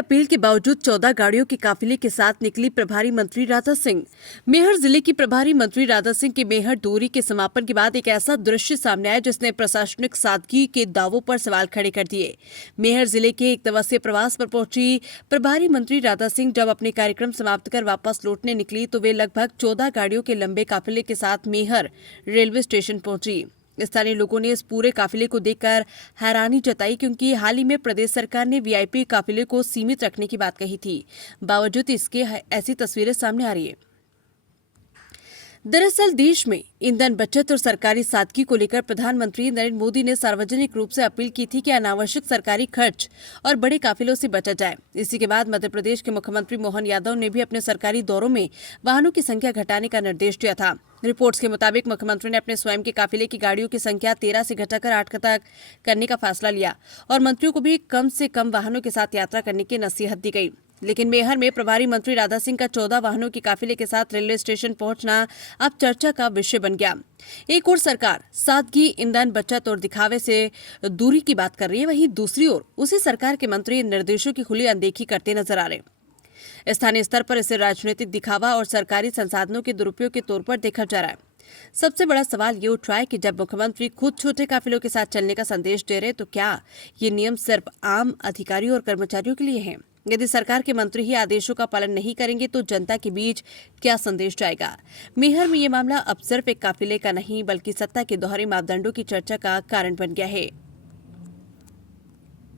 Appeal के बावजूद 14 गाड़ियों के काफिले के साथ निकली प्रभारी मंत्री राधा सिंह। मेहर जिले की प्रभारी मंत्री राधा सिंह की मेहर दौरे के समापन के बाद एक ऐसा दृश्य सामने आया जिसने प्रशासनिक सादगी के दावों पर सवाल खड़े कर दिए। मेहर जिले के एक दिवसीय प्रवास पर पहुंची प्रभारी मंत्री राधा सिंह जब अपने कार्यक्रम समाप्त कर वापस लौटने निकली तो वे लगभग 14 गाड़ियों के लंबे काफिले के साथ मेहर रेलवे स्टेशन पहुंची। स्थानीय लोगों ने इस पूरे काफिले को देखकर हैरानी जताई क्योंकि हाल ही में प्रदेश सरकार ने वीआईपी काफिले को सीमित रखने की बात कही थी। बावजूद इसके ऐसी तस्वीरें सामने आ रही है। दरअसल देश में ईंधन बचत और सरकारी सादगी को लेकर प्रधानमंत्री नरेंद्र मोदी ने सार्वजनिक रूप से अपील की थी कि अनावश्यक सरकारी खर्च और बड़े काफिलों से बचा जाए। इसी के बाद मध्य प्रदेश के मुख्यमंत्री मोहन यादव ने भी अपने सरकारी दौरों में वाहनों की संख्या घटाने का निर्देश दिया था। रिपोर्ट्स के मुताबिक मुख्यमंत्री ने अपने स्वयं के काफिले की गाड़ियों की संख्या 13 से घटाकर 8 तक करने का फैसला लिया और मंत्रियों को भी कम से कम वाहनों के साथ यात्रा करने की नसीहत दी गई। लेकिन मेहर में प्रभारी मंत्री राधा सिंह का 14 वाहनों के काफिले के साथ रेलवे स्टेशन पहुंचना अब चर्चा का विषय बन गया। एक ओर सरकार सादगी, ईंधन बचत और दिखावे से दूरी की बात कर रही है, वहीं दूसरी ओर उसी सरकार के मंत्री निर्देशों की खुली अनदेखी करते नजर आ रहे। स्थानीय स्तर पर इसे राजनीतिक दिखावा और सरकारी संसाधनों के दुरुपयोग के तौर पर देखा जा रहा है। सबसे बड़ा सवाल ये उठ रहा है कि जब मुख्यमंत्री खुद छोटे काफिलों के साथ चलने का संदेश दे रहे तो क्या ये नियम सिर्फ आम अधिकारियों और कर्मचारियों के लिए हैं? यदि सरकार के मंत्री ही आदेशों का पालन नहीं करेंगे तो जनता के बीच क्या संदेश जाएगा? मेहर में ये मामला अब सिर्फ एक काफिले का नहीं बल्कि सत्ता के दोहरे मापदंडों की चर्चा का कारण बन गया है।